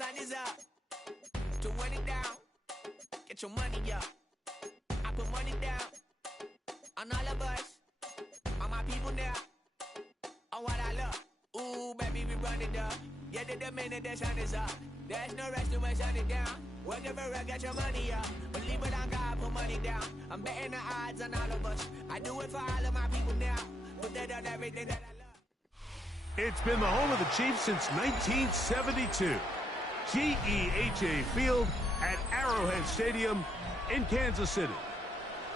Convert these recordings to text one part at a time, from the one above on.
sun is up. To win it down, get your money up. I put money down on all of us, on my people now, on what I love. Ooh, baby, we run it up. Yeah, the minute the sun is up. There's no rest to it, shut it down. Working for real, get your money up. Believe it on God, put money down. I'm betting the odds on all of us. I do it for all of my people now. Put that on everything that I love. It's been the home of the Chiefs since 1972. GEHA Field at Arrowhead Stadium in Kansas City.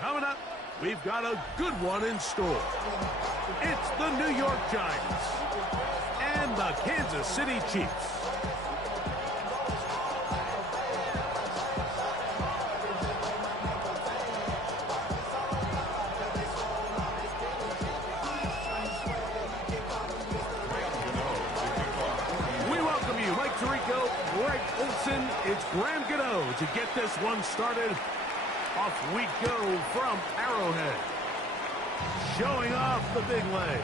Coming up, we've got a good one in store. It's the New York Giants and the Kansas City Chiefs. Greg Olson, it's Graham Gano to get this one started. Off we go from Arrowhead. Showing off the big leg.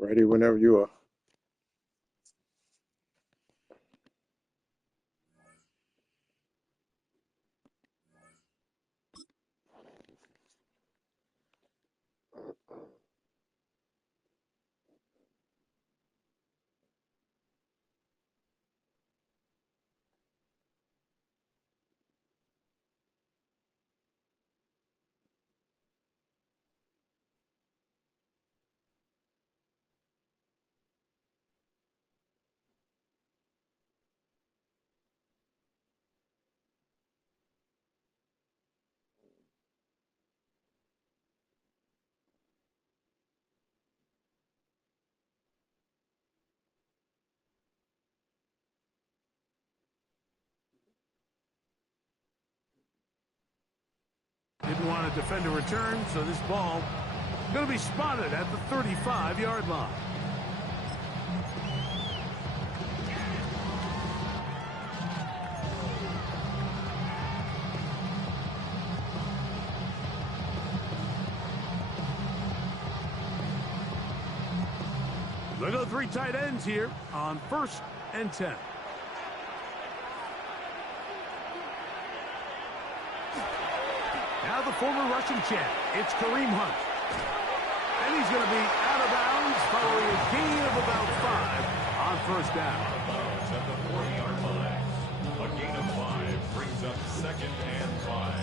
Ready whenever you are. Didn't want to defend a return, so this ball going to be spotted at the 35-yard line. They go three tight ends here on 1st and 10. Now the former Russian champ, it's Kareem Hunt. And he's going to be out of bounds following a gain of about 5 on 1st down. Bounds at the 40-yard line. A gain of 5 brings up 2nd and 5.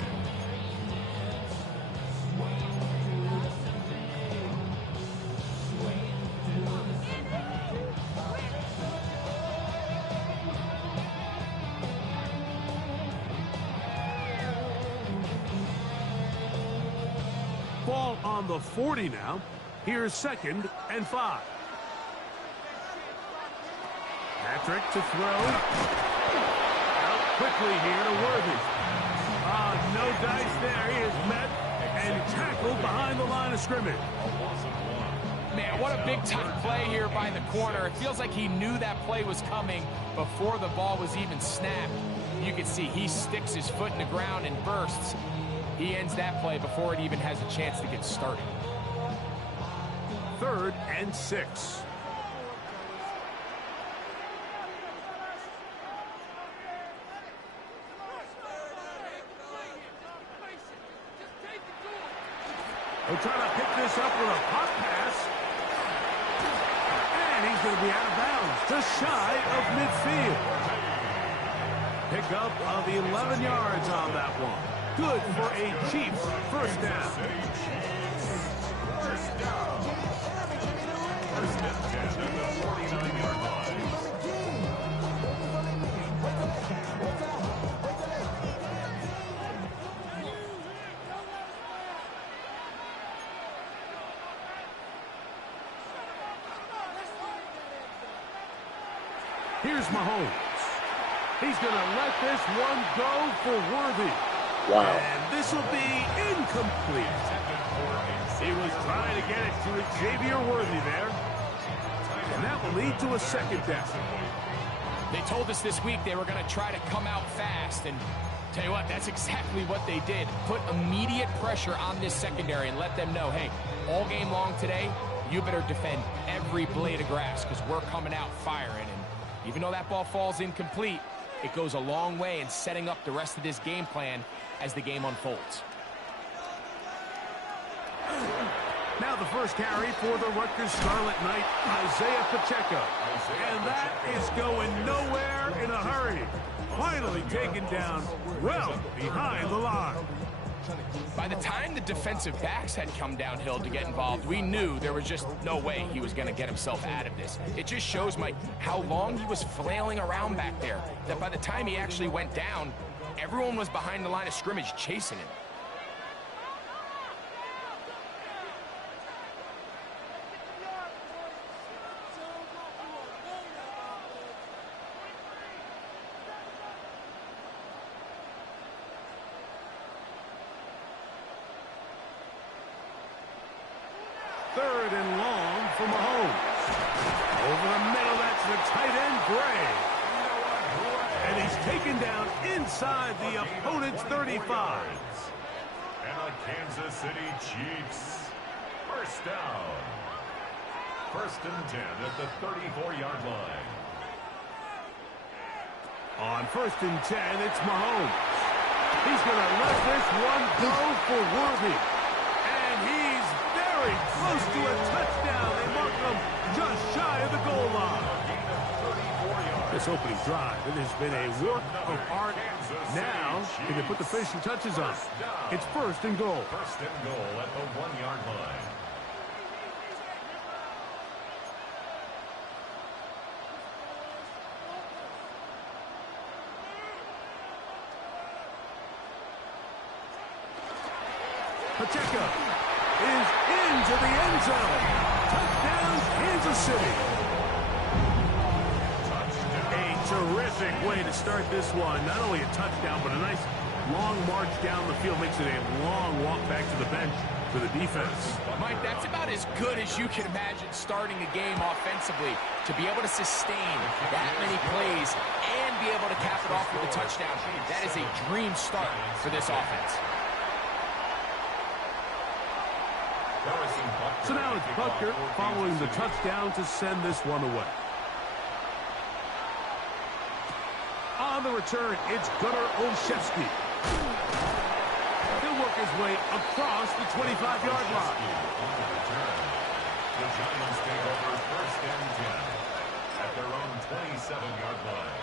Ball on the 40 now. Here's 2nd and 5. Patrick to throw. Out quickly here to Worthy. No dice there. He is met and tackled behind the line of scrimmage. Man, what a big-time play here by the corner. It feels like he knew that play was coming before the ball was even snapped. You can see he sticks his foot in the ground and bursts. He ends that play before it even has a chance to get started. 3rd and 6. He'll try to pick this up with a pop pass. And he's going to be out of bounds, just shy of midfield. Pickup of 11 yards on that one. Good for a Chiefs first down. First and 10 at the 49-yard line. Here's Mahomes. He's going to let this one go for Worthy. Wow. And this will be incomplete. He was trying to get it to Xavier Worthy there. And that will lead to a second down. They told us this week they were going to try to come out fast, and tell you what, that's exactly what they did. Put immediate pressure on this secondary and let them know, hey, all game long today, you better defend every blade of grass because we're coming out firing. And even though that ball falls incomplete, it goes a long way in setting up the rest of this game plan as the game unfolds. Now the first carry for the Rutgers Scarlet Knight, Isaiah Pacheco. And that is going nowhere in a hurry. Finally taken down well behind the line. By the time the defensive backs had come downhill to get involved, we knew there was just no way he was going to get himself out of this. It just shows, Mike, how long he was flailing around back there, that by the time he actually went down, everyone was behind the line of scrimmage chasing him. Third and long for Mahomes. Over the middle, that's the tight end, Gray. And he's taken down inside the opponent's 35. And the Kansas City Chiefs. First down. First and 10 at the 34-yard line. On first and 10, it's Mahomes. He's going to let this one go for Worthy. And he's very close to a touchdown. They mark him just shy of the goal line. This opening drive, it has been a work of art. Now, can they put the finishing touches on? It's first and goal. First and goal at the 1-yard line. Pacheco is into the end zone. Touchdown, Kansas City. A terrific way to start this one. Not only a touchdown, but a nice long march down the field. Makes it a long walk back to the bench for the defense. Mike, that's about as good as you can imagine starting a game offensively. To be able to sustain that many plays and be able to cap it off with a touchdown, that is a dream start for this offense. So now it's Butker following the touchdown to send this one away. On the return, it's Gunnar Olszewski. He'll work his way across the 25-yard line. The Giants take over first and 10 at their own 27-yard line.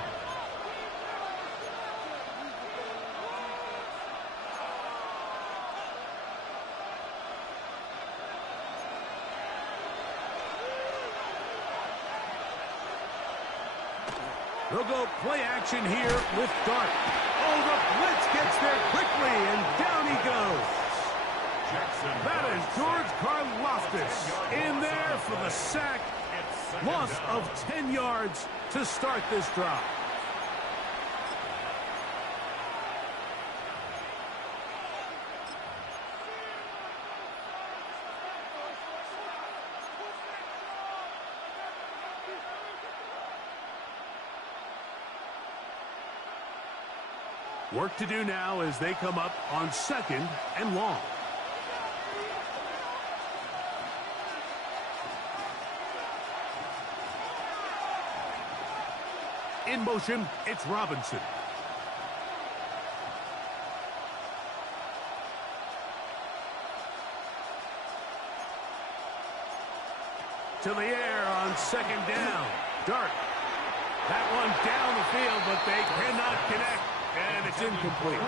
They'll go play action here with Dart. Oh, the blitz gets there quickly, and down he goes. That is George Karlaftis in there for the sack. Loss of 10 yards to start this drive. Work to do now as they come up on second and long. In motion, it's Robinson. to the air on second down. Dart. That one down the field, but they cannot connect, and it's incomplete.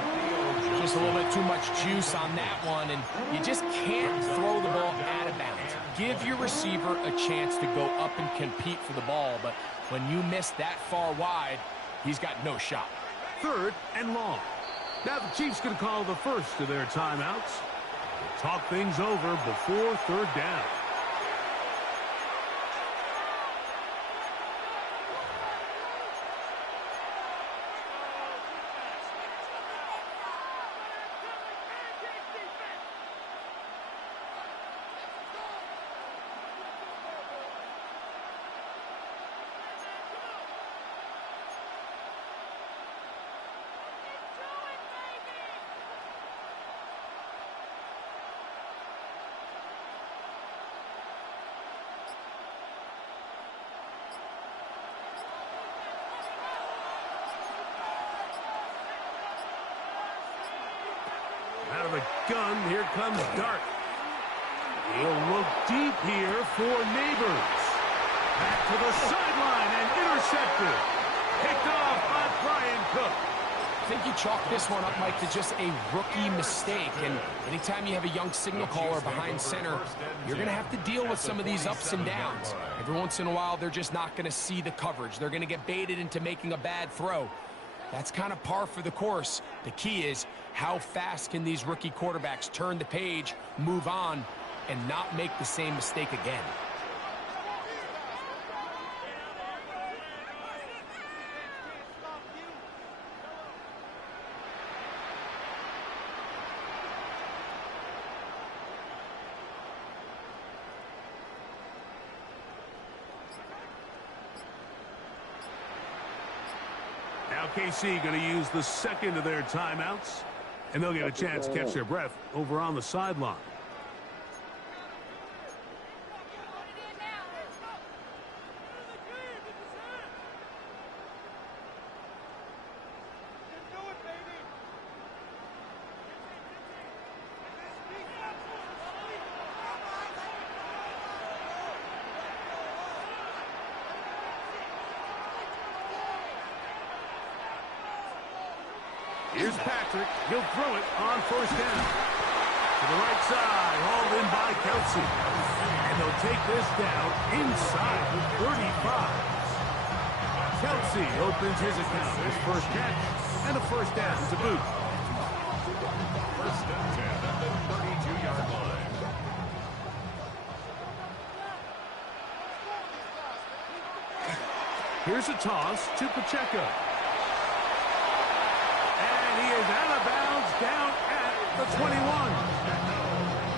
Just a little bit too much juice on that one, and you just can't throw the ball out of bounds. Give your receiver a chance to go up and compete for the ball, but when you miss that far wide, he's got no shot. 3rd and long. Now the Chiefs going to call the first of their timeouts. Talk things over before 3rd down. Out of the gun, here comes Dart. He'll look deep here for Neighbors. Back to the sideline and intercepted. Picked off by Brian Cook. I think you chalk this one up, Mike, to just a rookie mistake. And anytime you have a young signal caller behind center, you're going to have to deal with some of these ups and downs. Every once in a while, they're just not going to see the coverage. They're going to get baited into making a bad throw. That's kind of par for the course. The key is how fast can these rookie quarterbacks turn the page, move on, and not make the same mistake again. Now KC going to use the second of their timeouts, and they'll get a chance to catch their breath over on the sideline. Here's Patrick. He'll throw it on 1st down. To the right side, hauled in by Kelsey. And they'll take this down inside the 35. Kelsey opens his account. His first catch and a 1st down to boot. 1st and 10 at the 32-yard line. Here's a toss to Pacheco. He is out of bounds down at the 21.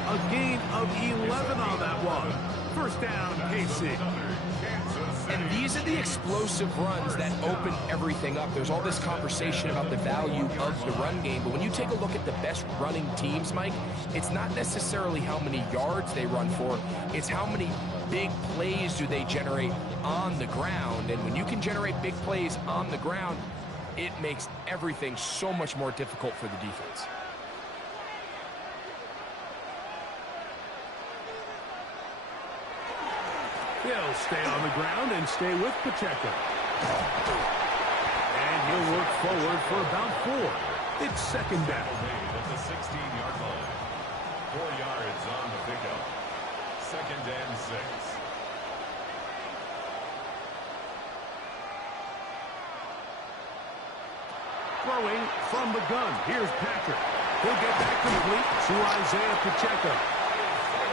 A gain of 11 on that one. 1st down, KC. And these are the explosive runs that open everything up. There's all this conversation about the value of the run game, but when you take a look at the best running teams, Mike, it's not necessarily how many yards they run for, it's how many big plays do they generate on the ground. And when you can generate big plays on the ground, it makes everything so much more difficult for the defense. He'll stay on the ground and stay with Pacheco. And he'll work forward for about 4. It's 2nd down. At the 16-yard line. 4 yards on the pickup. 2nd and 6. Throwing from the gun. Here's Patrick. He'll get that complete to Isaiah Pacheco.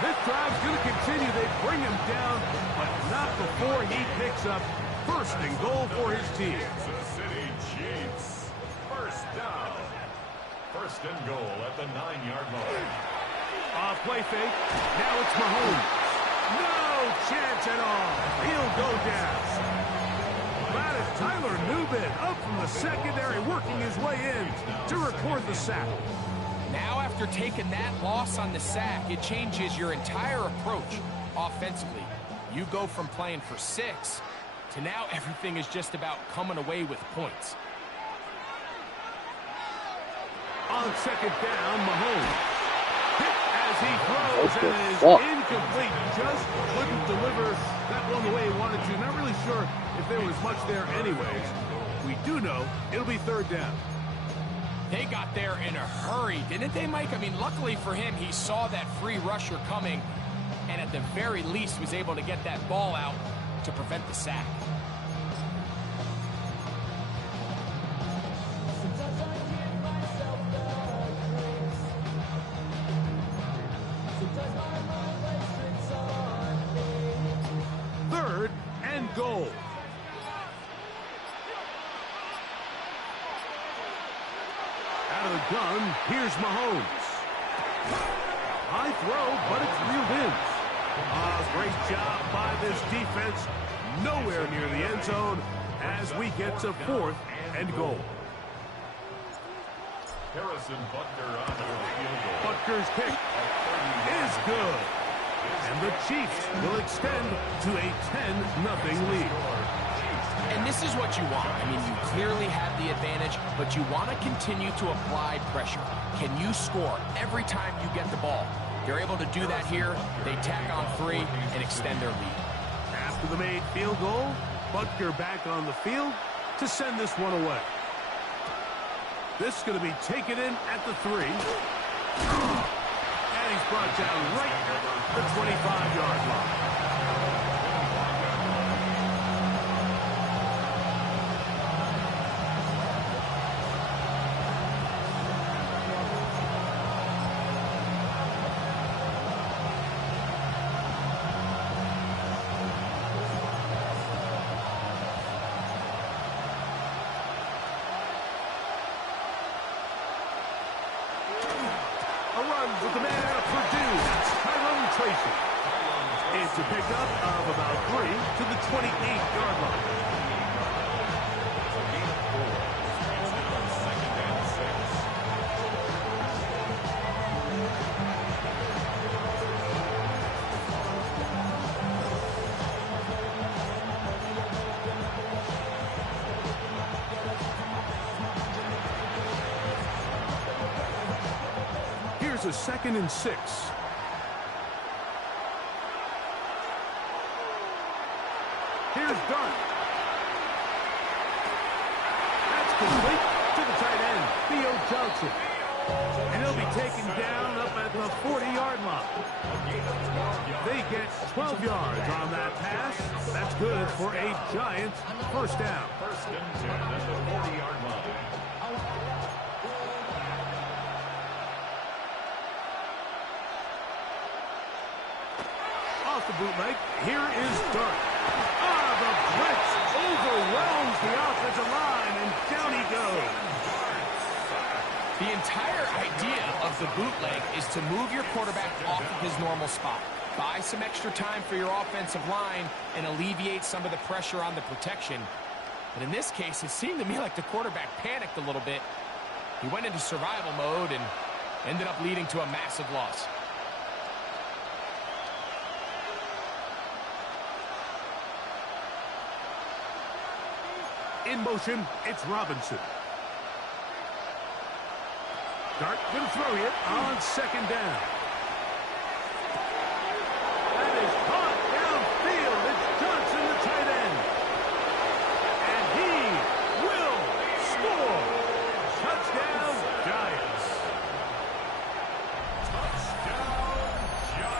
This drive's going to continue. They bring him down, but not before he picks up 1st and goal for his team. Kansas City Chiefs. 1st down. 1st and goal at the 9-yard line. Play fake. Now it's Mahomes. No chance at all. He'll go down. That is Tyler Newbin up from the secondary, working his way in to record the sack. Now after taking that loss on the sack, it changes your entire approach offensively. You go from playing for 6 to now everything is just about coming away with points. On 2nd down, Mahomes. Hit as he throws and is incomplete. Just couldn't deliver not really sure if there was much there anyways. We do know it'll be third down. They got there in a hurry, didn't they, Mike? I mean, luckily for him, he saw that free rusher coming, and at the very least was able to get that ball out to prevent the sack. Third and goal. Out of the gun, here's Mahomes. High throw, but it's reeled in. Great job by this defense. Nowhere near the end zone as we get to fourth and goal. Harrison Butker on the field goal. Butker's kick is good. And the Chiefs will extend to a 10-0 lead. And this is what you want. I mean, you clearly have the advantage, but you want to continue to apply pressure. Can you score every time you get the ball? They're able to do that here. They tack on 3 and extend their lead. After the made field goal, Butker back on the field to send this one away. This is going to be taken in at the 3. And he's brought down right at the 25-yard line. With the man out of Purdue, that's Tracy. It's a pickup of about 3 to the 28-yard line. Here's a 2nd and 6. Here's Dart. That's complete to the tight end, Theo Johnson. And he'll be taken down up at the 40-yard line. They get 12 yards on that pass. That's good for a Giants first down. 1st and 10 at the 40-yard line. Off the bootleg, here is Dart. The blitz overwhelms the offensive line, and down he goes. The entire idea of the bootleg is to move your quarterback off of his normal spot. Buy some extra time for your offensive line and alleviate some of the pressure on the protection. But in this case, it seemed to me like the quarterback panicked a little bit. He went into survival mode and ended up leading to a massive loss. In motion, it's Robinson. Dart can throw it on 2nd down. That is caught downfield. It's Johnson, the tight end. And he will score. Touchdown, Giants.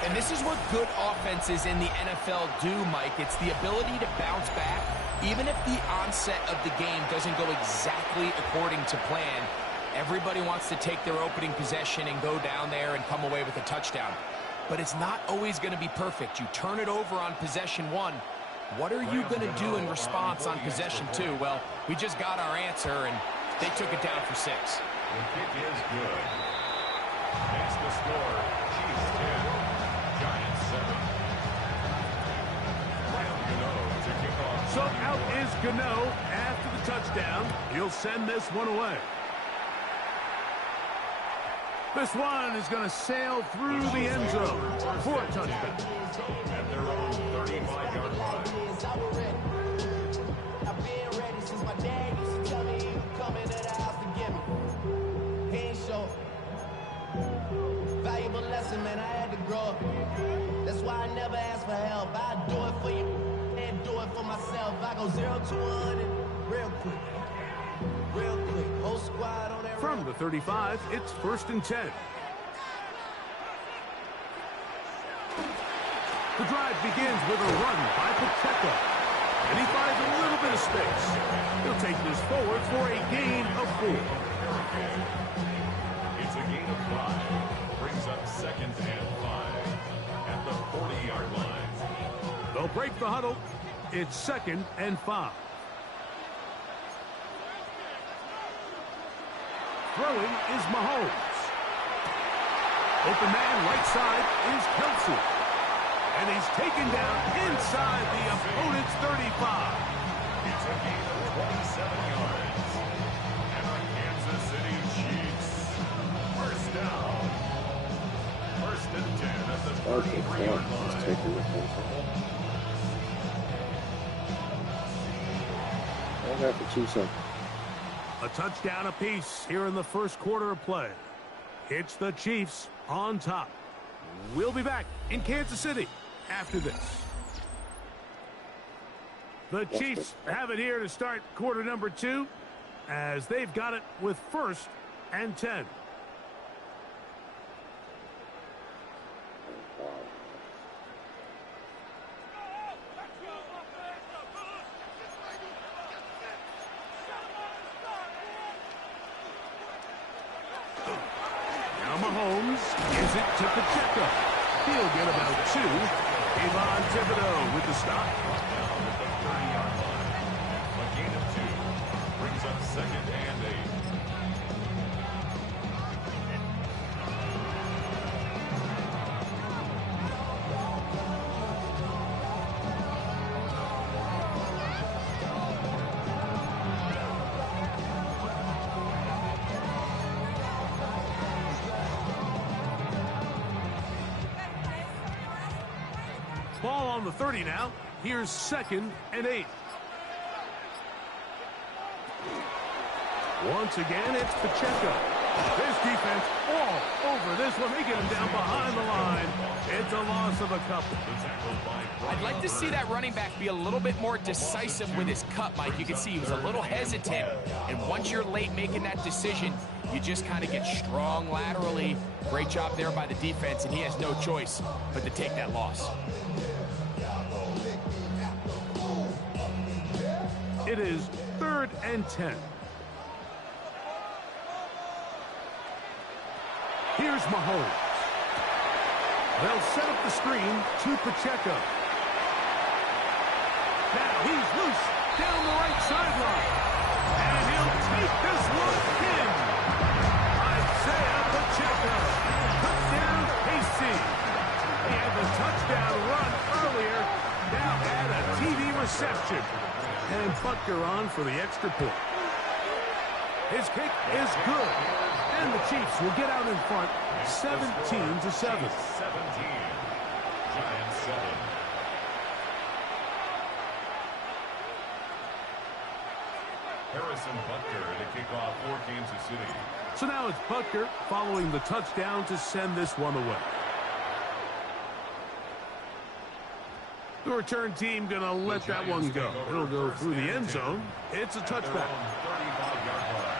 And this is what good offenses in the NFL do, Mike. It's the ability to bounce back, even if the onset of the game doesn't go exactly according to plan. Everybody wants to take their opening possession and go down there and come away with a touchdown. But it's not always going to be perfect. You turn it over on possession 1. What are you going to do in response on possession 2? Well, we just got our answer, and they took it down for 6. The kick is good. Makes the score. Chiefs 10, Giants 7. To kick off. So out is Gano after the touchdown. He'll send this one away. This one is going to sail through the end zone for a touchdown. At their own 35-yard line. I've been ready since my dad used to tell me he was coming to the house to get me. He ain't show. Valuable lesson, man, I had to grow up. That's why I never ask for help. I do it for you and do it for myself. I go 0 to 100 real quick. Real quick. Whole squad on that. From the 35, it's 1st and 10. The drive begins with a run by Pacheco. And he finds a little bit of space. He'll take this forward for a gain of 4. It's a gain of 5. Brings up 2nd and 5 at the 40-yard line. They'll break the huddle. It's 2nd and 5. Throwing is Mahomes. Open man right side is Kelsey. And he's taken down inside the opponent's 35. It's a gain of 27 yards. And the Kansas City Chiefs. First down. 1st and 10 at the 33-yard line. I got the Chiefs up. A touchdown apiece here in the first quarter of play. It's the Chiefs on top. We'll be back in Kansas City after this. The Chiefs have it here to start quarter number 2 as they've got it with 1st and 10. Now Mahomes gives it to Pacheco. He'll get about 2. Yvonne Thibodeau with the stop. Down at the 30-yard line. A gain of 2. Brings up 2nd and 8. Ball on the 30 now. Here's 2nd and 8. Once again, it's Pacheco. This defense all over this one. They get him down behind the line. It's a loss of a couple. I'd like to see that running back be a little bit more decisive with his cut, Mike. You can see he was a little hesitant. And once you're late making that decision, you just kind of get strong laterally. Great job there by the defense, and he has no choice but to take that loss. It is 3rd and 10. Here's Mahomes. They'll set up the screen to Pacheco. Now he's loose down the right sideline. And he'll take this one in. Isaiah Pacheco. Touchdown, KC. He had the touchdown run earlier. Now had a TV reception. And Butker on for the extra point. His kick is good. And the Chiefs will get out in front 17-7. 17. Giants 7. Harrison Butker to kick off for Kansas City. So now it's Butker following the touchdown to send this one away. The return team going to let that one go. It'll go through the end zone. It's a touchback. 35-yard line.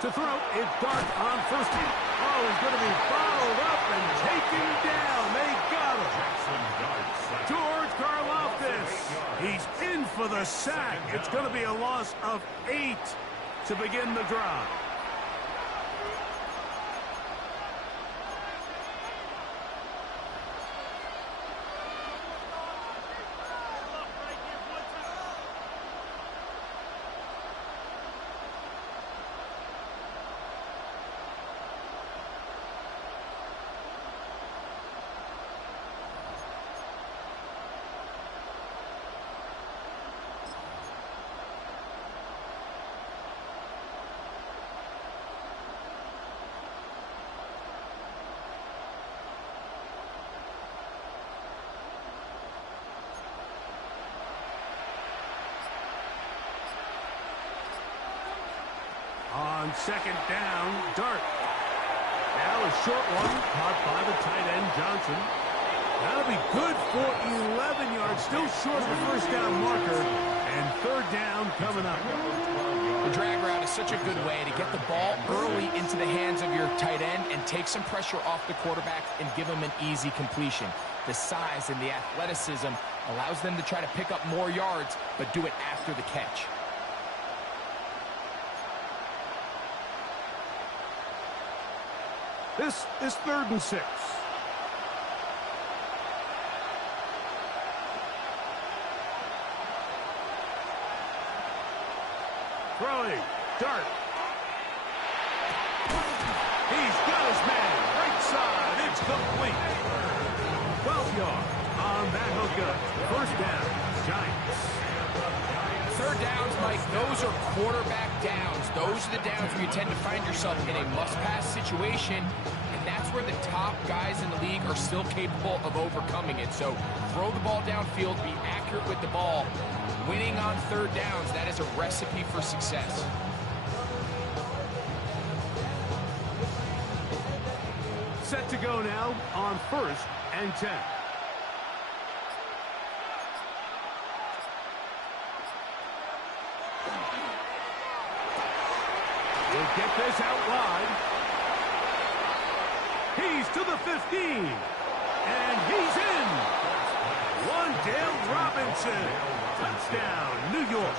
To throw, it's Dart on 1st. Oh, he's going to be fouled up and taken down. They got him. George Karlaftis. He's in for the sack. It's going to be a loss of 8 to begin the drive. second down, Dart. Now a short one caught by the tight end, Johnson. That'll be good for 11 yards. Still short of the first down marker. And third down coming up. The drag route is such a good way to get the ball early into the hands of your tight end and take some pressure off the quarterback and give him an easy completion. The size and the athleticism allows them to try to pick up more yards, but do it after the catch. This is 3rd and 6. Throwing, Dart. He's got his man, right side, it's complete. 12 yards on that hookup. First down, Giants. Third downs, Mike, those are quarterback downs. Those are the downs where you tend to find yourself in a must-pass situation, and that's where the top guys in the league are still capable of overcoming it. So throw the ball downfield, be accurate with the ball. Winning on third downs, that is a recipe for success. Set to go now on 1st and 10. We'll get this out wide. He's to the 15. And he's in. Wandale Robinson. Touchdown, New York.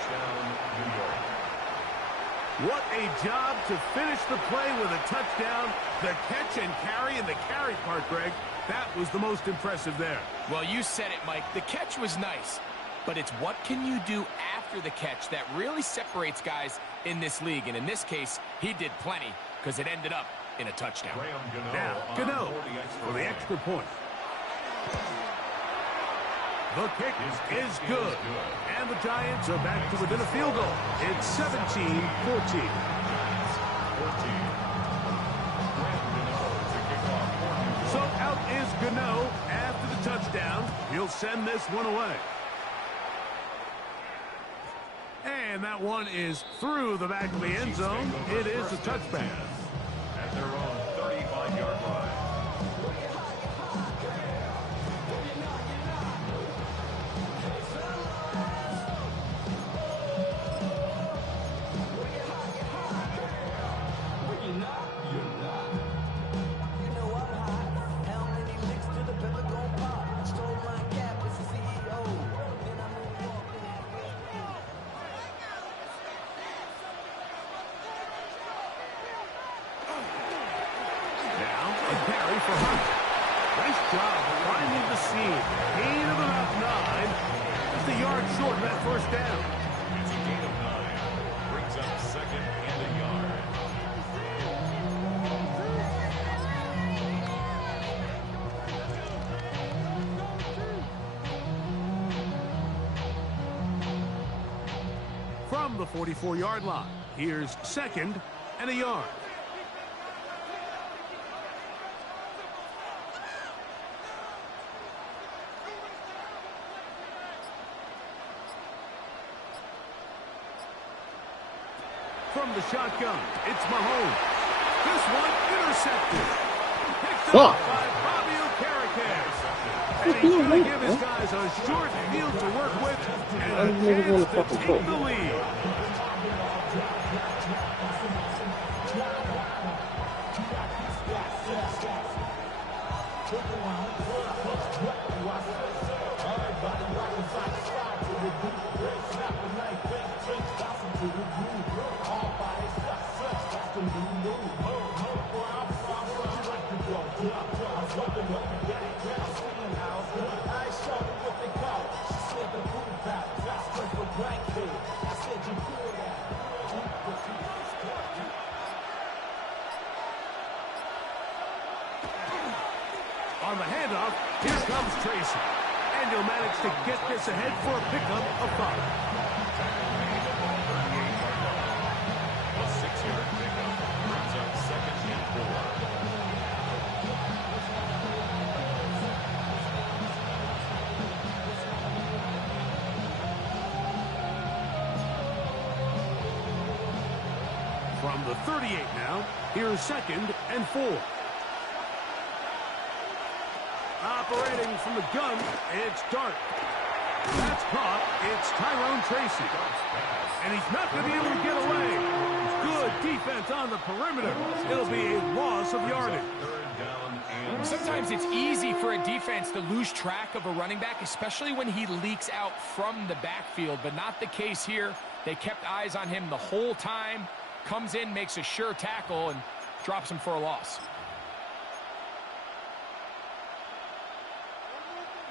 What a job to finish the play with a touchdown. The catch and carry, and the carry part, Greg, that was the most impressive there. Well, you said it, Mike. The catch was nice, but it's what can you do after the catch that really separates guys in this league. And in this case, he did plenty because it ended up in a touchdown. Now, Gano for the extra point. The kick is good. And the Giants are back to within a field goal. It's 17-14. So out is Gano after the touchdown. He'll send this one away. And that one is through the back of the end zone. It is a touchback. At their own 35-yard line. Nice job finding the seam. Gain of about 9. Just a yard short of that first down. It's a gain of 9. Brings up second and a yard. From the 44-yard line, here's second and a yard. From the shotgun, it's Mahomes. This one intercepted. Picked up by Fabio Caracas. And he's going to give his guys a short field to work with and a chance to take the lead. On the handoff, here comes Tracy. And he'll manage to get this ahead for a pickup of 5. A 6-yard pickup brings up second and 4. From the 38 now, here's 2nd and 4. Operating from the gun, it's Dart. That's caught. It's Tyrone Tracy. And he's not going to be able to get away. Good defense on the perimeter. It'll be a loss of yardage. Sometimes it's easy for a defense to lose track of a running back, especially when he leaks out from the backfield, but not the case here. They kept eyes on him the whole time. Comes in, makes a sure tackle, and drops him for a loss.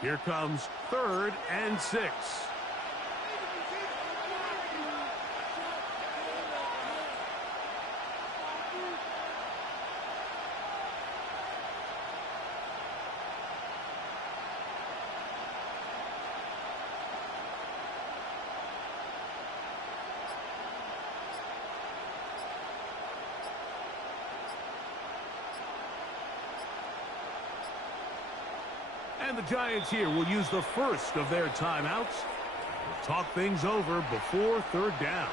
Here comes 3rd and 6. And the Giants here will use the first of their timeouts. We'll talk things over before 3rd down.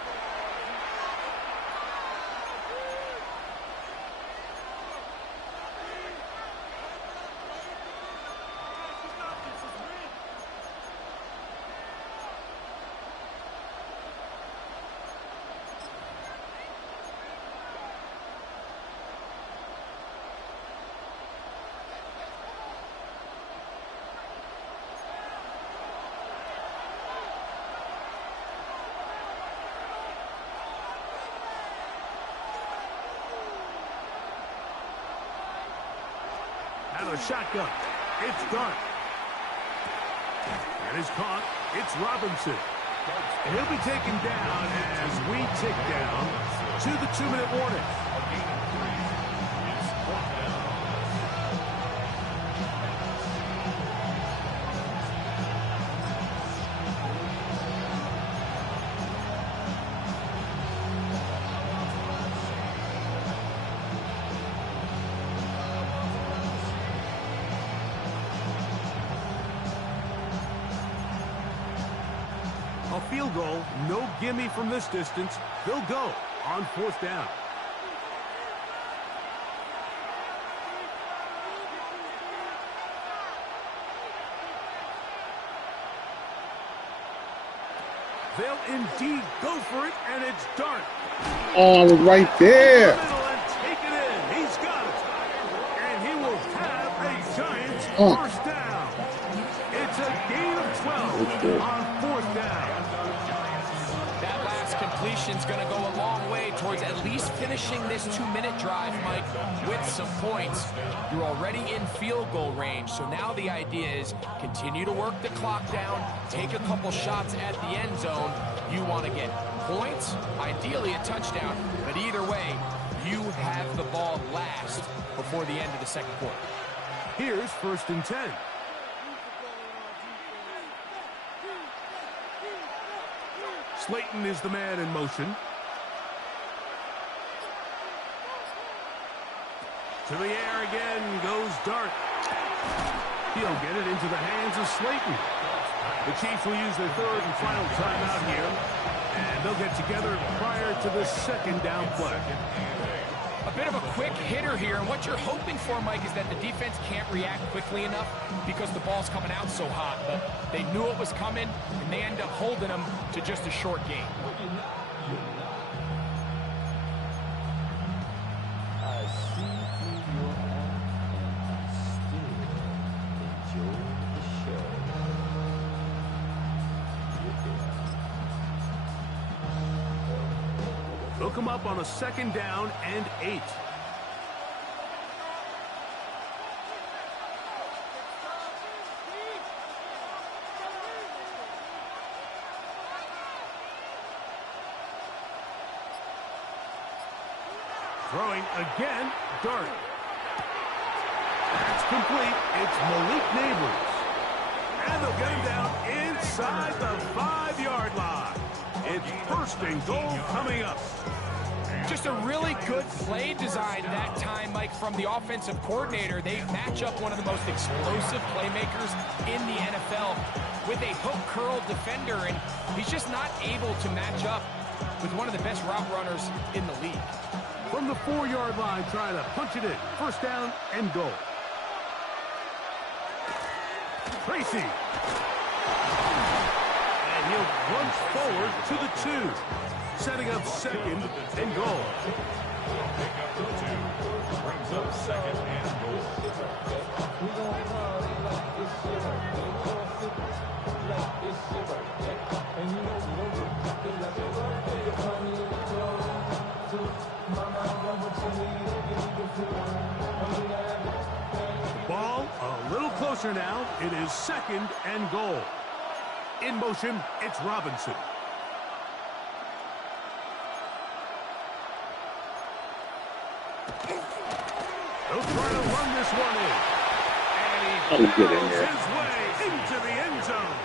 Out of the shotgun, it's Dart. And is caught, it's Robinson. And he'll be taken down as we tick down to the 2-minute warning. A field goal, no gimme from this distance. They'll go on 4th down. They'll indeed go for it, and it's Dart. Oh, I was right there. And take it in. He's got it. And he will have a Giants first down. It's a gain of 12 on 4th down. That last completion's going to go a long way towards at least finishing this 2-minute drive, Mike, with some points. You're already in field goal range, so now the idea is continue to work the clock down, take a couple shots at the end zone. You want to get points, ideally a touchdown, but either way, you have the ball last before the end of the 2nd quarter. Here's 1st and 10. Slayton is the man in motion. To the air again goes Dart. He'll get it into the hands of Slayton. The Chiefs will use their 3rd and final timeout here, and they'll get together prior to the 2nd down play. A bit of a quick hitter here, and what you're hoping for, Mike, is that the defense can't react quickly enough because the ball's coming out so hot. But they knew it was coming, and they end up holding them to just a short gain. I see through your eyes and still enjoy the show. They'll come up on a 2nd down and 8. Throwing again, Dart. That's complete. It's Malik Neighbors. And they'll get him down inside the 5-yard line. It's 1st and goal coming up. Just a really good play design that time, Mike, from the offensive coordinator. They match up one of the most explosive playmakers in the NFL with a hook curl defender, and he's just not able to match up with one of the best route runners in the league. From the 4-yard line, trying to punch it in. First down and goal. Tracy. And he'll lunge forward to the 2. Setting up second and goal. Pickup the 2. Brings up second and goal. Ball a little closer now. It is second and goal. In motion, it's Robinson. He'll try to run this one in. And he barrels his way into the end zone.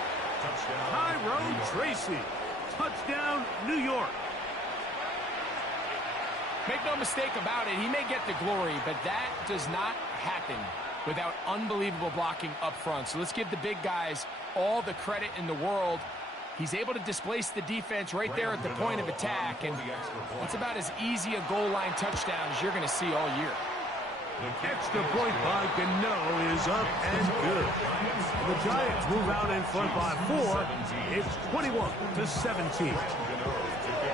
Tyrone Tracy. Touchdown, New York. Make no mistake about it, he may get the glory, but that does not happen without unbelievable blocking up front. So let's give the big guys all the credit in the world. He's able to displace the defense right there at the point of attack, and that's about as easy a goal line touchdown as you're going to see all year. Extra point by Gano is up and good. The Giants move out in front by 4. It's 21-17.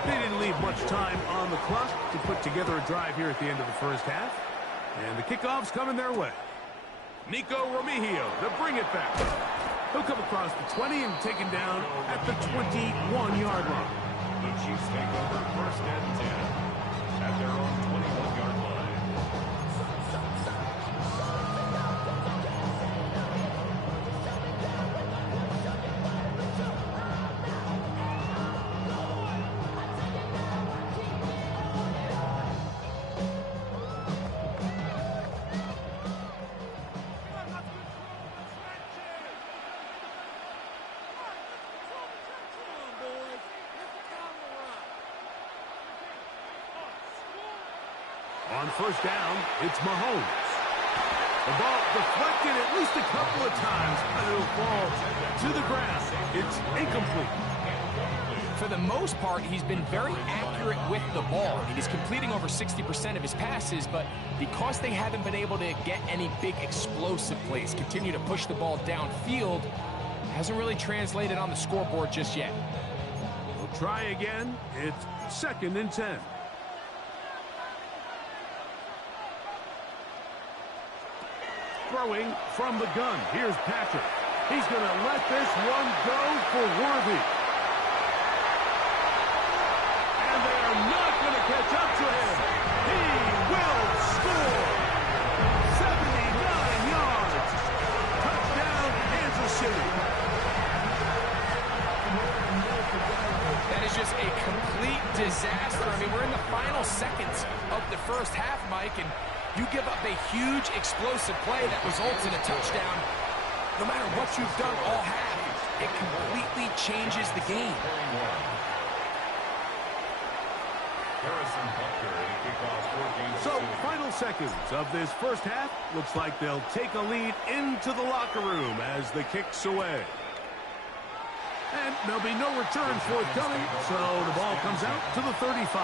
They didn't leave much time on the clock to put together a drive here at the end of the first half. And the kickoff's coming their way. Nico Remigio to bring it back. He'll come across the 20 and taken down at the 21-yard line. The Chiefs take over first and 10 at their own 21-yard line. On first down, it's Mahomes. The ball deflected at least a couple of times, but it'll fall to the ground. It's incomplete. For the most part, he's been very accurate with the ball. I mean, he's completing over 60% of his passes, but because they haven't been able to get any big explosive plays, continue to push the ball downfield, hasn't really translated on the scoreboard just yet. We'll try again. It's second and 10. Throwing from the gun. Here's Patrick. He's going to let this one go for Worthy. And they're not going to catch up to him. He will score. 79 yards. Touchdown, Kansas City. That is just a complete disaster. I mean, we're in the final seconds of the first half, Mike, and you give up a huge explosive play that results in a touchdown. No matter what you've done all half, it completely changes the game. So, final seconds of this first half. Looks like they'll take a lead into the locker room as the kick's away. And there'll be no return forthcoming, so the ball comes out to the 35.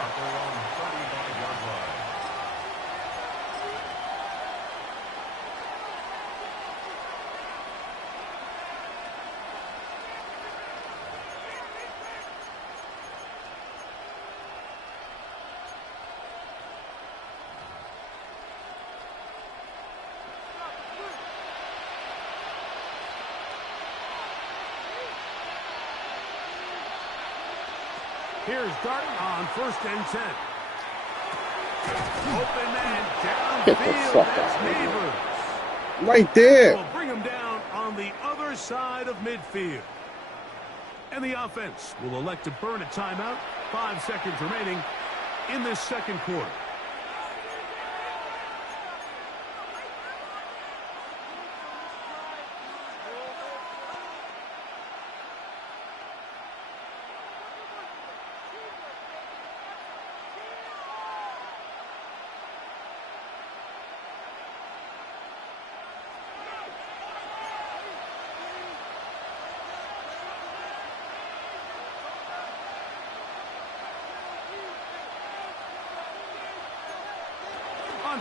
Here's Darton on first and 10. Open man downfield. That's Neighbors. Right there. Will bring him down on the other side of midfield. And the offense will elect to burn a timeout. 5 seconds remaining in this second quarter.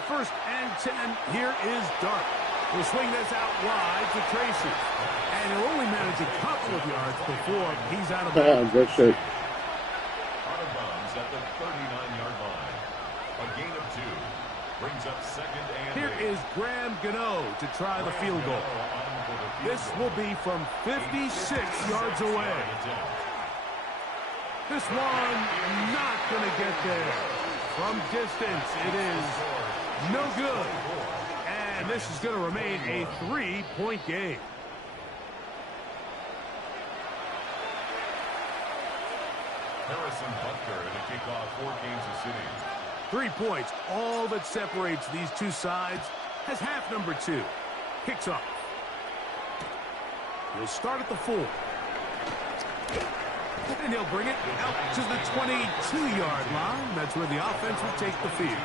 first and 10. Here is Dart. He'll swing this out wide to Tracy. And he'll only manage a couple of yards before he's out of bounds. Good shit. Out of bounds at the 39-yard line. A gain of 2. Brings up second and Here 8. is Graham Gano to try the field goal. This will be from 56 yards away. This one not going to get there. From distance, it is no good. And this is going to remain a 3-point game. Harrison Butker in a kickoff for Kansas City. 3 points, all that separates these two sides, has half number 2. Kicks off. He'll start at the 4. And he'll bring it out to the 22-yard line. That's where the offense will take the field.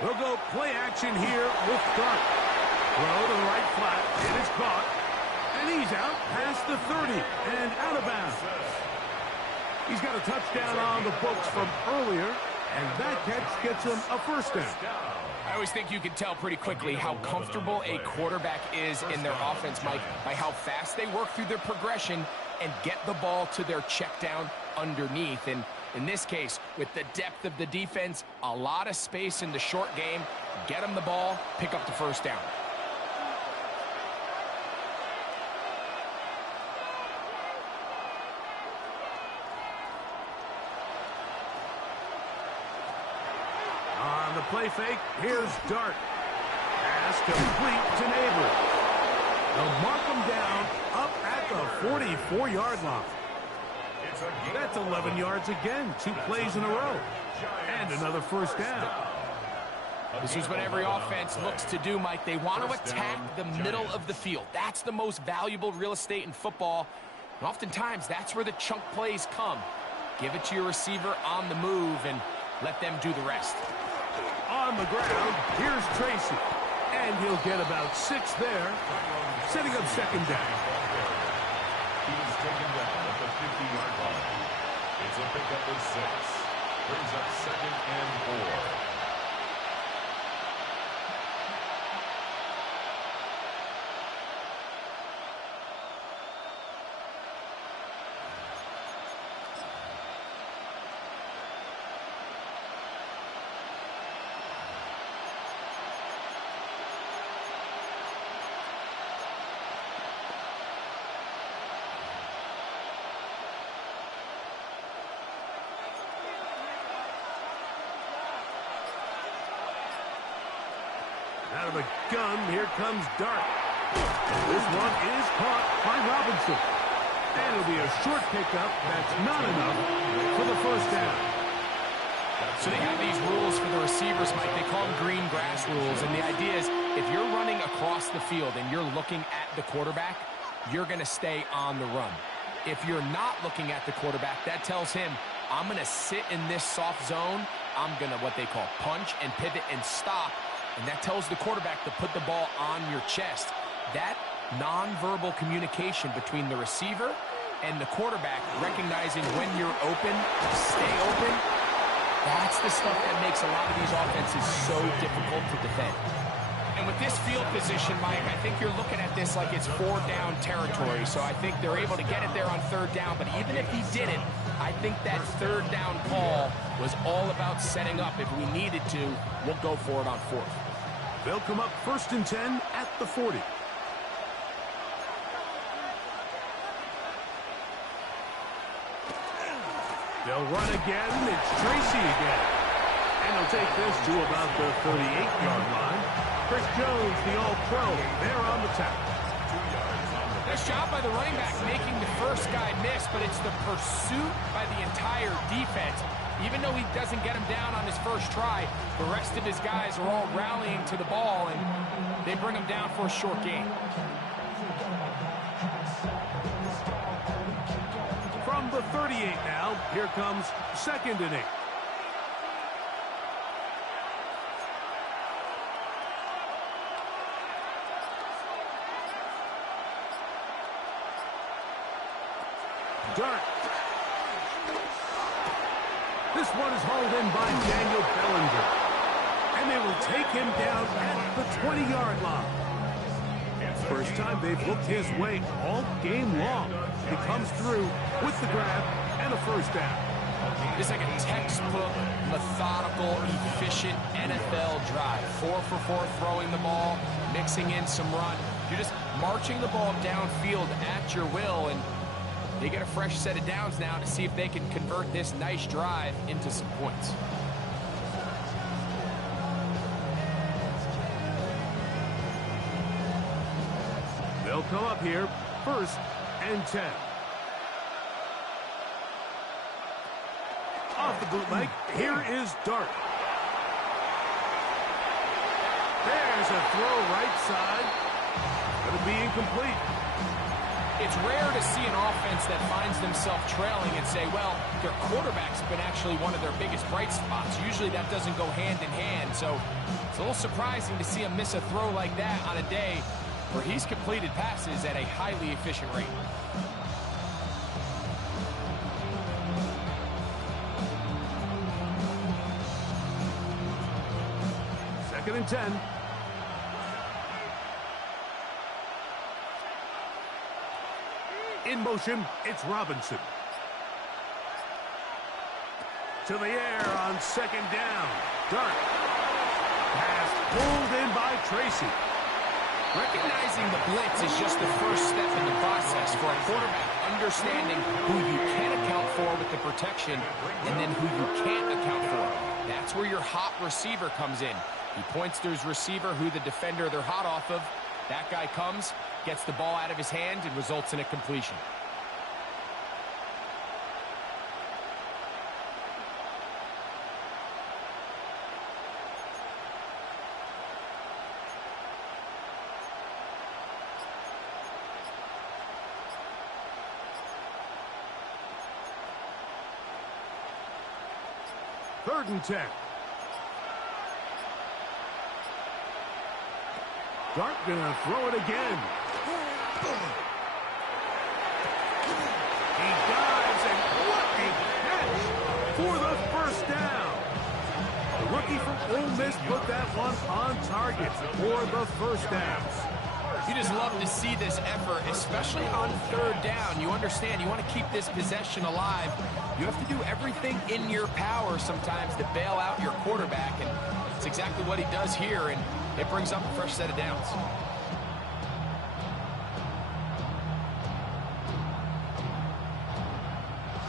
We'll go play action here with Dart. Throw to the right flat. It is caught. And he's out past the 30 and out of bounds. He's got a touchdown on the books from earlier, and that catch gets him a first down. I always think you can tell pretty quickly how comfortable a quarterback is in their offense, Mike, by how fast they work through their progression and get the ball to their check down underneath. And in this case, with the depth of the defense, a lot of space in the short game, get them the ball, pick up the first down. On the play fake, here's Dart. Pass complete to Neighbor. They'll mark him down up at the 44-yard line. That's 11 yards again. 2 plays in a row. And another first down. This is what every offense looks to do, Mike. They want to attack the middle of the field. That's the most valuable real estate in football. And oftentimes, that's where the chunk plays come. Give it to your receiver on the move and let them do the rest. On the ground, here's Tracy. And he'll get about 6 there, setting up second down. He is taken down at the 50-yard line. It's a pickup of 6. Brings up second and 4. Out of the gun, here comes Dart. This one is caught by Robinson. And it'll be a short pickup. That's not enough for the first down. So they have these rules for the receivers, Mike. They call them green grass rules. And the idea is if you're running across the field and you're looking at the quarterback, you're going to stay on the run. If you're not looking at the quarterback, that tells him, I'm going to sit in this soft zone. I'm going to what they call punch and pivot and stop. And that tells the quarterback to put the ball on your chest. That nonverbal communication between the receiver and the quarterback, recognizing when you're open, stay open, that's the stuff that makes a lot of these offenses so difficult to defend. And with this field position, Mike, I think you're looking at this like it's 4-down territory. So I think they're able to get it there on 3rd down. But even if he didn't, I think that 3rd down call was all about setting up. If we needed to, we'll go for it on 4th. They'll come up 1st and 10 at the 40. They'll run again. It's Tracy again. And he'll take this to about the 38-yard line. Chris Jones, the All-Pro, there on the tackle. Nice job by the running back making the first guy miss, but it's the pursuit by the entire defense. Even though he doesn't get him down on his first try, the rest of his guys are all rallying to the ball, and they bring him down for a short gain. the 38 now. Here comes 2nd and 8. Dart. This one is hauled in by Daniel Bellinger. And they will take him down at the 20-yard line. First time they've looked his way all game long. He comes through with the grab and a first down. It's like a textbook, methodical, efficient NFL drive. 4 for 4 throwing the ball, mixing in some run. You're just marching the ball downfield at your will, and they get a fresh set of downs now to see if they can convert this nice drive into some points. They'll come up here, 1st and 10. Off the bootleg, here is Dart. There's a throw right side. Going to be incomplete. It's rare to see an offense that finds themselves trailing and say, well, their quarterback's been actually one of their biggest bright spots. Usually that doesn't go hand in hand, so it's a little surprising to see him miss a throw like that on a day where he's completed passes at a highly efficient rate. Second and 10. In motion, it's Robinson. To the air on 2nd down. Dart. Pass pulled in by Tracy. Recognizing the blitz is just the first step in the process for a quarterback, understanding who you can account for with the protection and then who you can't account for. That's where your hot receiver comes in. He points to his receiver, who the defender they're hot off of. That guy comes, gets the ball out of his hand, and results in a completion. Third and 10. Dart gonna throw it again. He dives, and what a catch for the first down. The rookie from Ole Miss put that one on target for the first down. You just love to see this effort, especially on 3rd down. You understand, you want to keep this possession alive. You have to do everything in your power sometimes to bail out your quarterback, and it's exactly what he does here, and it brings up a fresh set of downs.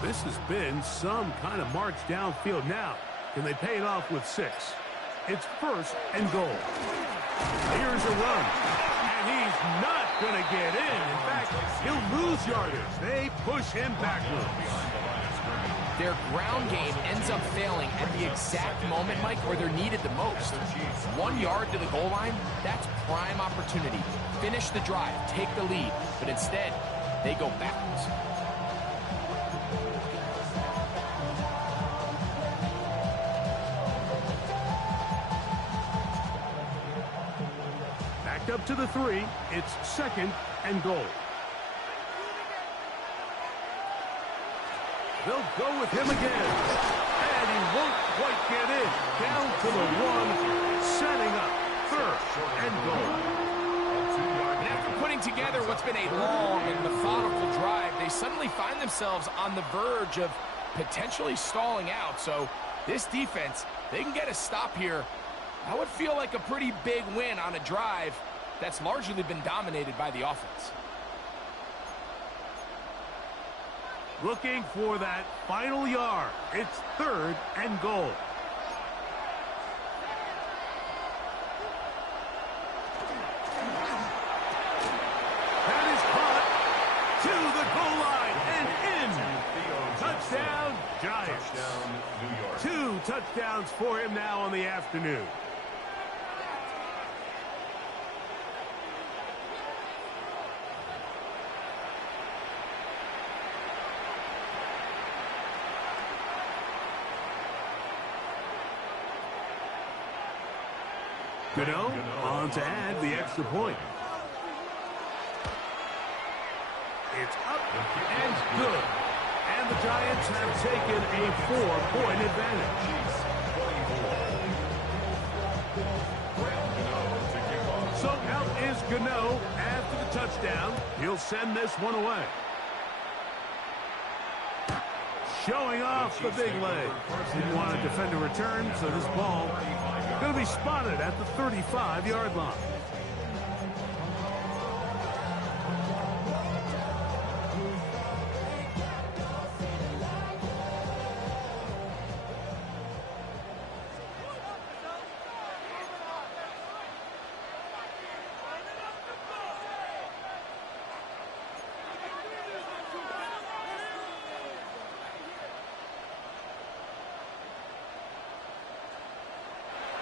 This has been some kind of march downfield now. Can they pay it off with 6? It's 1st and goal. Here's a run. And he's not going to get in. In fact, he'll lose yardage. They push him backwards. Their ground game ends up failing at the exact moment, Mike, where they're needed the most. 1 yard to the goal line, that's prime opportunity. Finish the drive, take the lead, but instead, they go backwards. Backed up to the 3, it's 2nd and goal. They'll go with him again. And he won't quite get in. Down to the 1, setting up 3rd and goal. And after putting together what's been a long and methodical drive, they suddenly find themselves on the verge of potentially stalling out. So this defense, they can get a stop here. That would feel like a pretty big win on a drive that's largely been dominated by the offense. Looking for that final yard. It's 3rd and goal. That is caught to the goal line and in. Touchdown, Giants. 2 touchdowns for him now on the afternoon. Gano on to add the extra point. It's up and good. And the Giants have taken a 4-point advantage. So out is Gano after the touchdown. He'll send this one away. Showing off the big leg. Didn't want to defend a return, so this ball going to be spotted at the 35-yard line.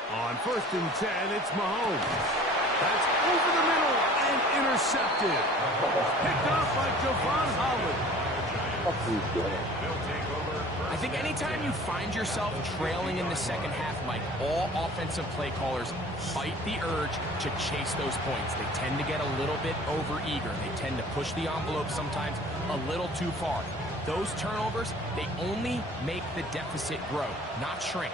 On 1st and 10, it's Mahomes. That's over the middle and intercepted. Picked off by Javon Holland. I think anytime you find yourself trailing in the second half, Mike, all offensive play callers fight the urge to chase those points. They tend to get a little bit overeager. They tend to push the envelope sometimes a little too far. Those turnovers, they only make the deficit grow, not shrink.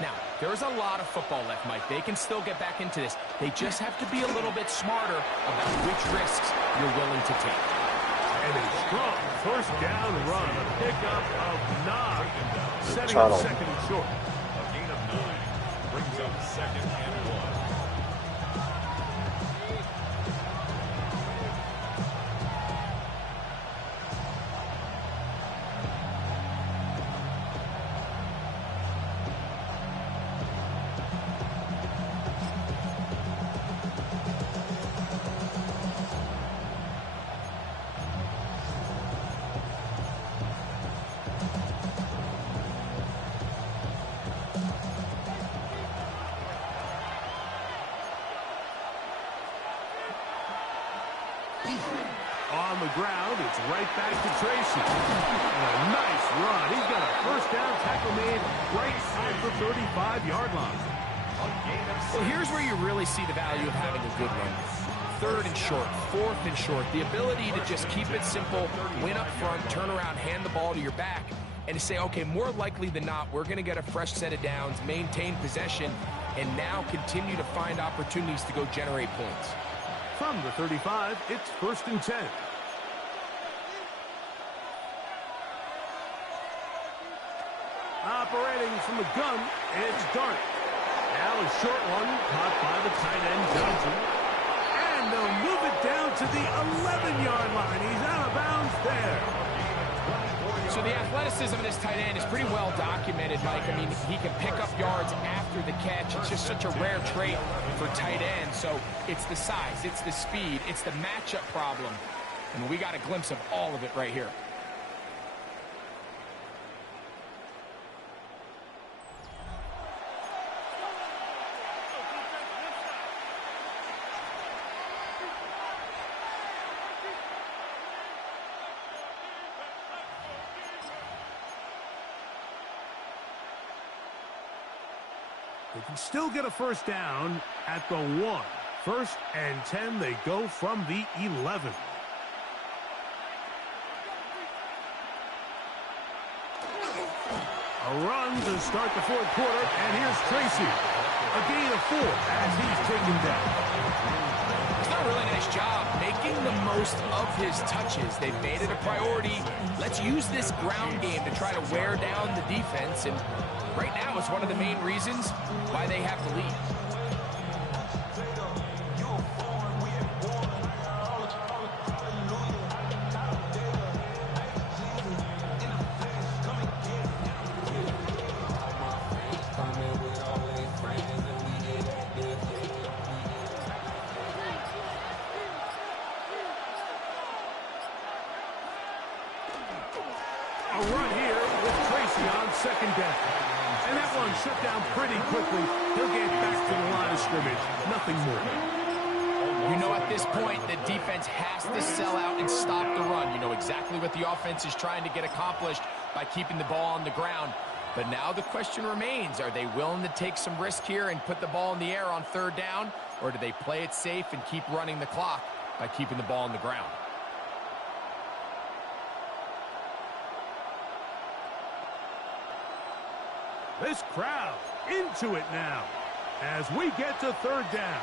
Now, there's a lot of football left, Mike. They can still get back into this. They just have to be a little bit smarter about which risks you're willing to take. And a strong first down run, a pickup of 9, setting up second and short. A gain of 9 brings up 2nd and 1. On the ground, it's right back to Tracy. And a nice run. He's got a first down tackle made right at the 35-yard line. Well, here's where you really see the value of having a good run. 3rd and short, 4th and short. The ability to just keep it simple, win up front, turn around, hand the ball to your back, and to say, okay, more likely than not, we're going to get a fresh set of downs, maintain possession, and now continue to find opportunities to go generate points. From the 35, it's 1st and 10. Operating from the gun, it's Dart. Now a short one caught by the tight end Johnson. And they'll move it down to the 11-yard line. He's out of bounds there. So the athleticism of this tight end is pretty well documented, Mike. I mean, he can pick up yards after the catch. It's just such a rare trait for tight ends. So it's the size, it's the speed, it's the matchup problem. And we got a glimpse of all of it right here. They can still get a first down at the 1. 1st and 10, they go from the 11. A run to start the 4th quarter, and here's Tracy. A gain of 4 as he's taken down. He's done a really nice job making the most of his touches. They've made it a priority. Let's use this ground game to try to wear down the defense, and right now it's one of the main reasons why they have the lead. A run here with Tracy on 2nd down. And that one shut down pretty quickly. He'll get back to the line of scrimmage. Nothing more. You know, at this point, the defense has to sell out and stop the run. You know exactly what the offense is trying to get accomplished by keeping the ball on the ground. But now the question remains, are they willing to take some risk here and put the ball in the air on third down, or do they play it safe and keep running the clock by keeping the ball on the ground? This crowd into it now as we get to third down.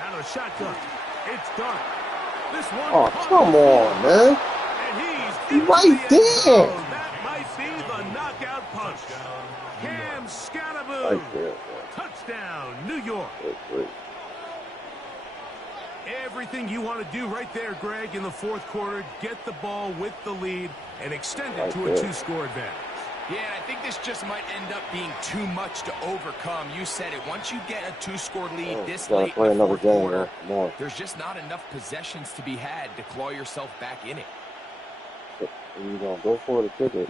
Out of the shotgun. It's dark. This one. Oh, come on, man. And he's Right there. That might be the knockout punch. Cam Scattaboo. Right there, man. Touchdown, New York. Great. Everything you want to do right there, Greg, in the fourth quarter. Get the ball with the lead and extend it to a 2-score advantage. Yeah, I think this just might end up being too much to overcome. You said it. Once you get a 2-score lead this late in the fourth quarter, there's just not enough possessions to be had to claw yourself back in it. You gonna go for the kick it.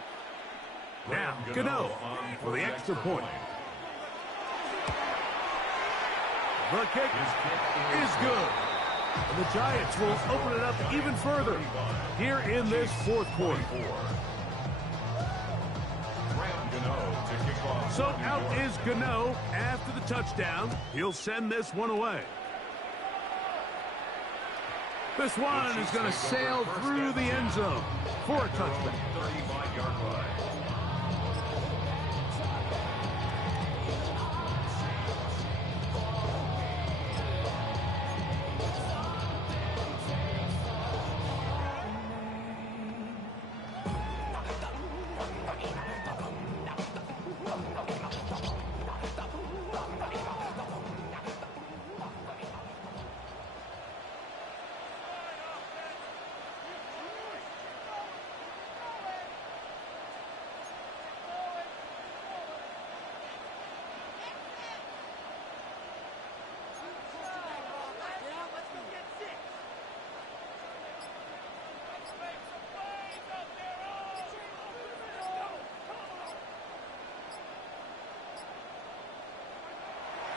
Now, Gano for the extra point. The kick is good. And the Giants will open it up even further here in this fourth quarter. So out is Gano after the touchdown. He'll send this one away. This one is going to sail through the end zone for a touchdown. 35-yard line.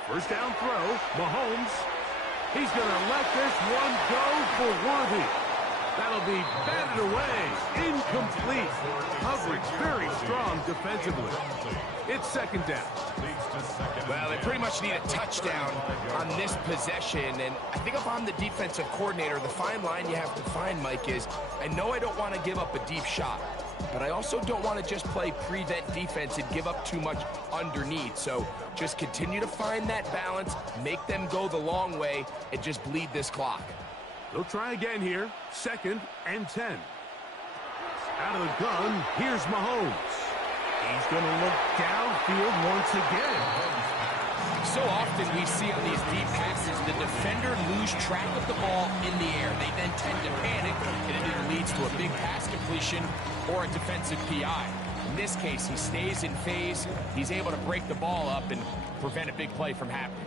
First down throw, Mahomes. He's going to let this one go for Worthy. That'll be batted away. Incomplete. Coverage very strong defensively. It's second down. Well, they pretty much need a touchdown on this possession, and I think if I'm the defensive coordinator, the fine line you have to find, Mike, is I know I don't want to give up a deep shot, but I also don't want to just play prevent defense and give up too much underneath. So just continue to find that balance, make them go the long way, and just bleed this clock. They'll try again here. 2nd and 10. Out of the gun, here's Mahomes. He's going to look downfield once again. So often we see on these deep passes, the defender lose track of the ball in the air. They then tend to panic, and it either leads to a big pass completion or a defensive PI. In this case, he stays in phase. He's able to break the ball up and prevent a big play from happening.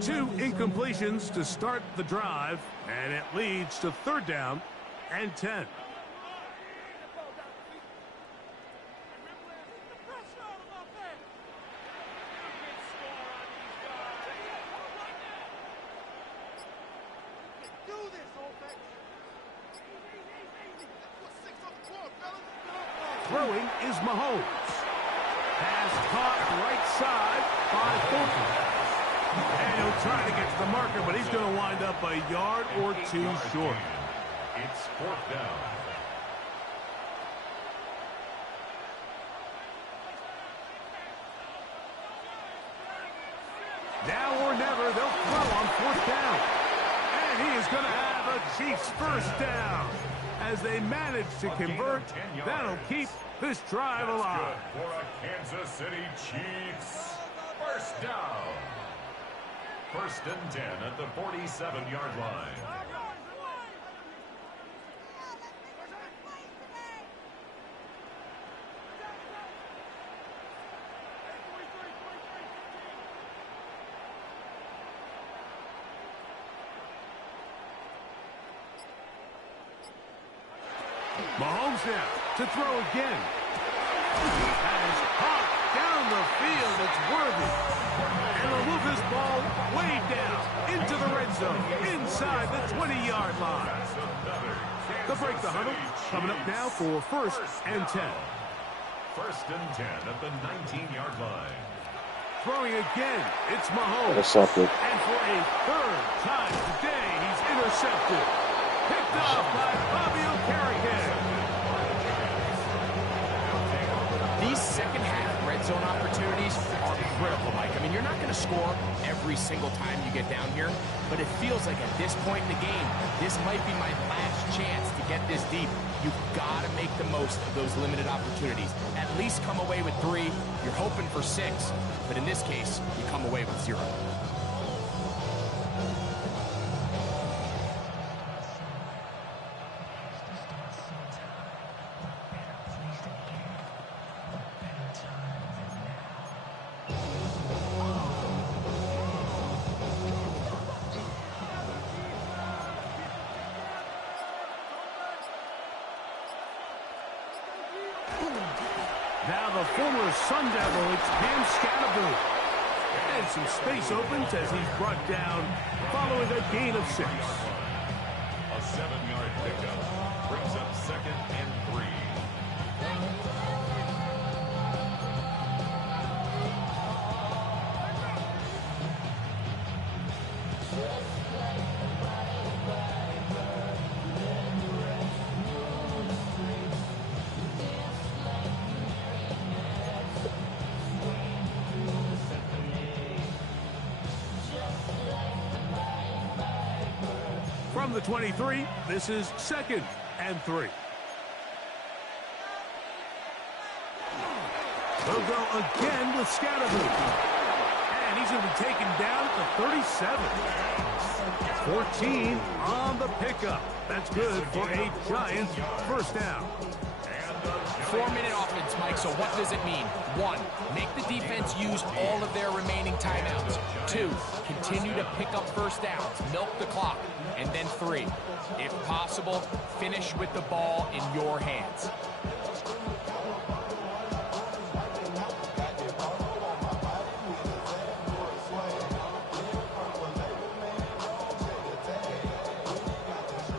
2 incompletions to start the drive, and it leads to 3rd down and 10. Throwing is Mahomes. Pass caught right side by Fulton. And he'll try to get to the marker, but he's going to wind up a yard or 2 short. It's 4th down. Now or never, they'll throw on 4th down. And he is going to have a Chiefs first down. As they manage to convert, that'll keep this drive alive. Good for a Kansas City Chiefs. First down. 1st and 10 at the 47-yard line. Mahomes now to throw again. That is hot down the the field. It's worthy. And they'll move this ball way down into the red zone, inside the 20-yard line. They'll break the huddle. Coming up now for 1st and 10. 1st and 10 at the 19-yard line. Throwing again, it's Mahomes. Intercepted. And for a 3rd time today, he's intercepted. Picked up by Bobby O'Carrigan. These second-half red zone opportunities are critical, Mike. I mean, you're not going to score every single time you get down here, but it feels like at this point in the game, this might be my last chance to get this deep. You've got to make the most of those limited opportunities. At least come away with 3. You're hoping for 6, but in this case, you come away with 0. Now the former Sun Devil, it's Cam Scatterboot. And some space opens as he's brought down following a gain of 6. A 7-yard pickup brings up 2nd and 3. From the 23, this is 2nd and 3. They'll go again with Scatterboot. And he's going to be taken down at the 37. 14 on the pickup. That's good for a Giants 1st down. 4-minute offense, Mike, so what does it mean? 1, make the defense use all of their remaining timeouts. 2, continue to pick up 1st downs, milk the clock. And then 3, if possible, finish with the ball in your hands.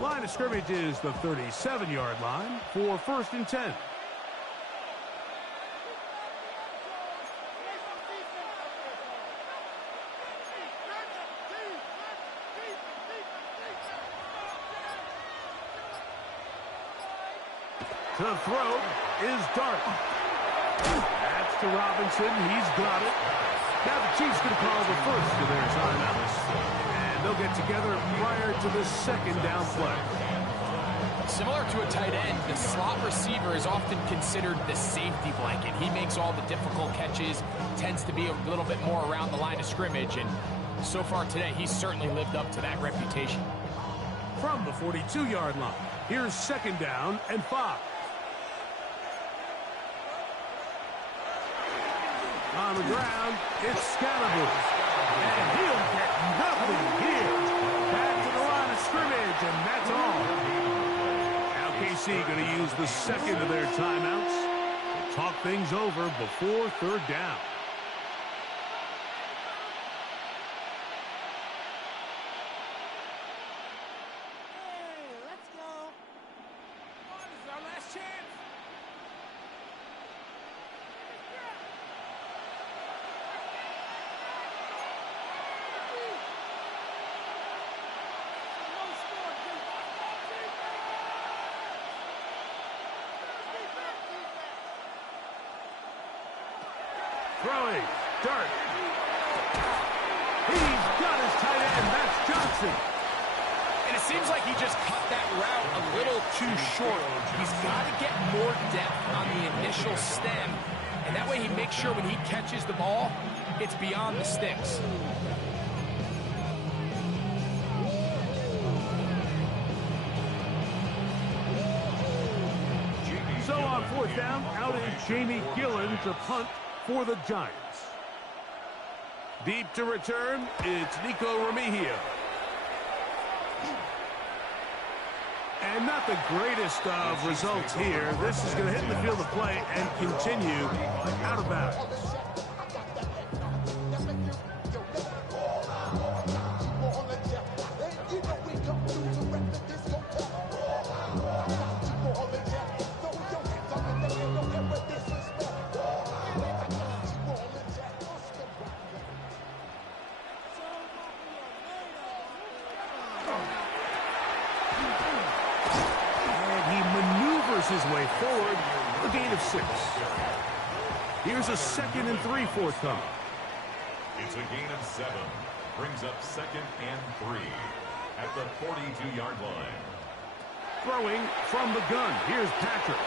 Line of scrimmage is the 37-yard line for 1st and 10. To throw is Dart. That's to Robinson. He's got it. Now the Chiefs going to call the 1st of their timeouts. And they'll get together prior to the 2nd down play. Similar to a tight end, the slot receiver is often considered the safety blanket. He makes all the difficult catches, tends to be a little bit more around the line of scrimmage, and so far today, he's certainly lived up to that reputation. From the 42-yard line, here's 2nd down and 5. On the ground, it's Scatterboot. And he'll get nothing here. Back to the line of scrimmage, and that's all. Now KC going to use the 2nd of their timeouts to talk things over before 3rd down. Throwing, Dart. He's got his tight end, that's Johnson. And it seems like he just cut that route a little too short. He's got to get more depth on the initial stem, and that way he makes sure when he catches the ball, it's beyond the sticks. So on 4th down, out is Jamie Gillen to punt for the Giants. Deep to return, it's Nico Remigio. And not the greatest of results here. This is going to hit the field of play and continue out of bounds. forces his way forward, a gain of 6. Here's a 2nd and 3 forthcoming. It's a gain of 7. Brings up 2nd and 3 at the 42-yard line. Throwing from the gun. Here's Patrick.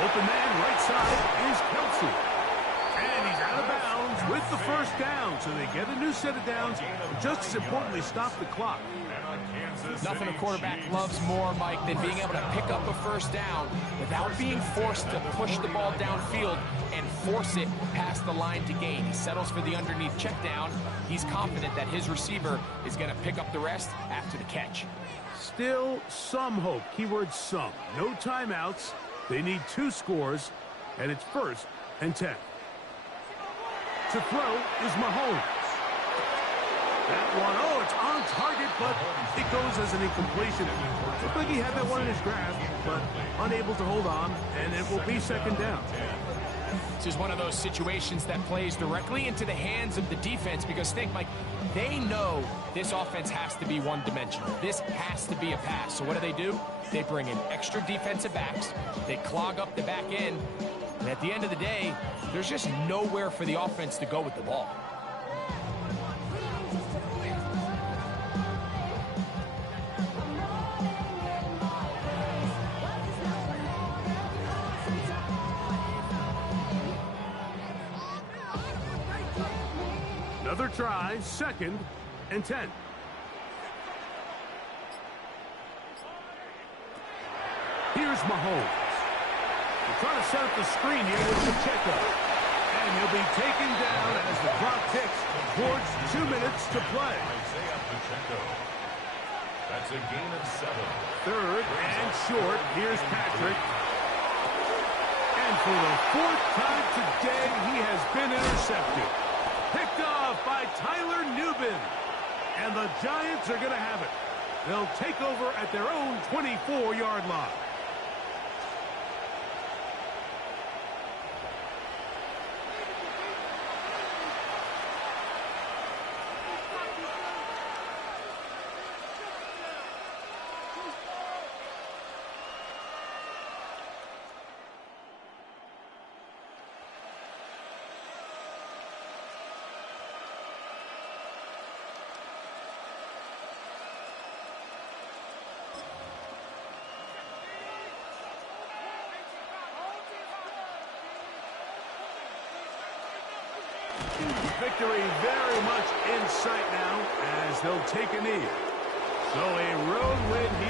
Open man right side is Kelsey. And he's out of bounds with the first down. So they get a new set of downs. Just as importantly, stop the clock. Nothing a quarterback loves more, Mike, than being able to pick up a first down without being forced to push the ball downfield and force it past the line to gain. He settles for the underneath check down. He's confident that his receiver is going to pick up the rest after the catch. Still some hope. Keyword some. No timeouts. They need 2 scores, and it's 1st and 10. To throw is Mahomes. That one, oh, it's on target, but it goes as an incompletion. Looked like he had that one in his grasp, but unable to hold on, and it will be 2nd down. This is one of those situations that plays directly into the hands of the defense because think, Mike, they know this offense has to be one-dimensional. This has to be a pass. So what do? They bring in extra defensive backs. They clog up the back end. And at the end of the day, there's just nowhere for the offense to go with the ball. Another try, 2nd and 10. Here's Mahomes. They're trying to set up the screen here with Pacheco. And he'll be taken down as the clock ticks towards 2 minutes to play. That's a gain of 7. 3rd and short. Here's Patrick. And for the 4th time today, he has been intercepted. Picked off by Tyler Nubin. And the Giants are going to have it. They'll take over at their own 24-yard line. Victory very much in sight now as they'll take a knee. So a road win here.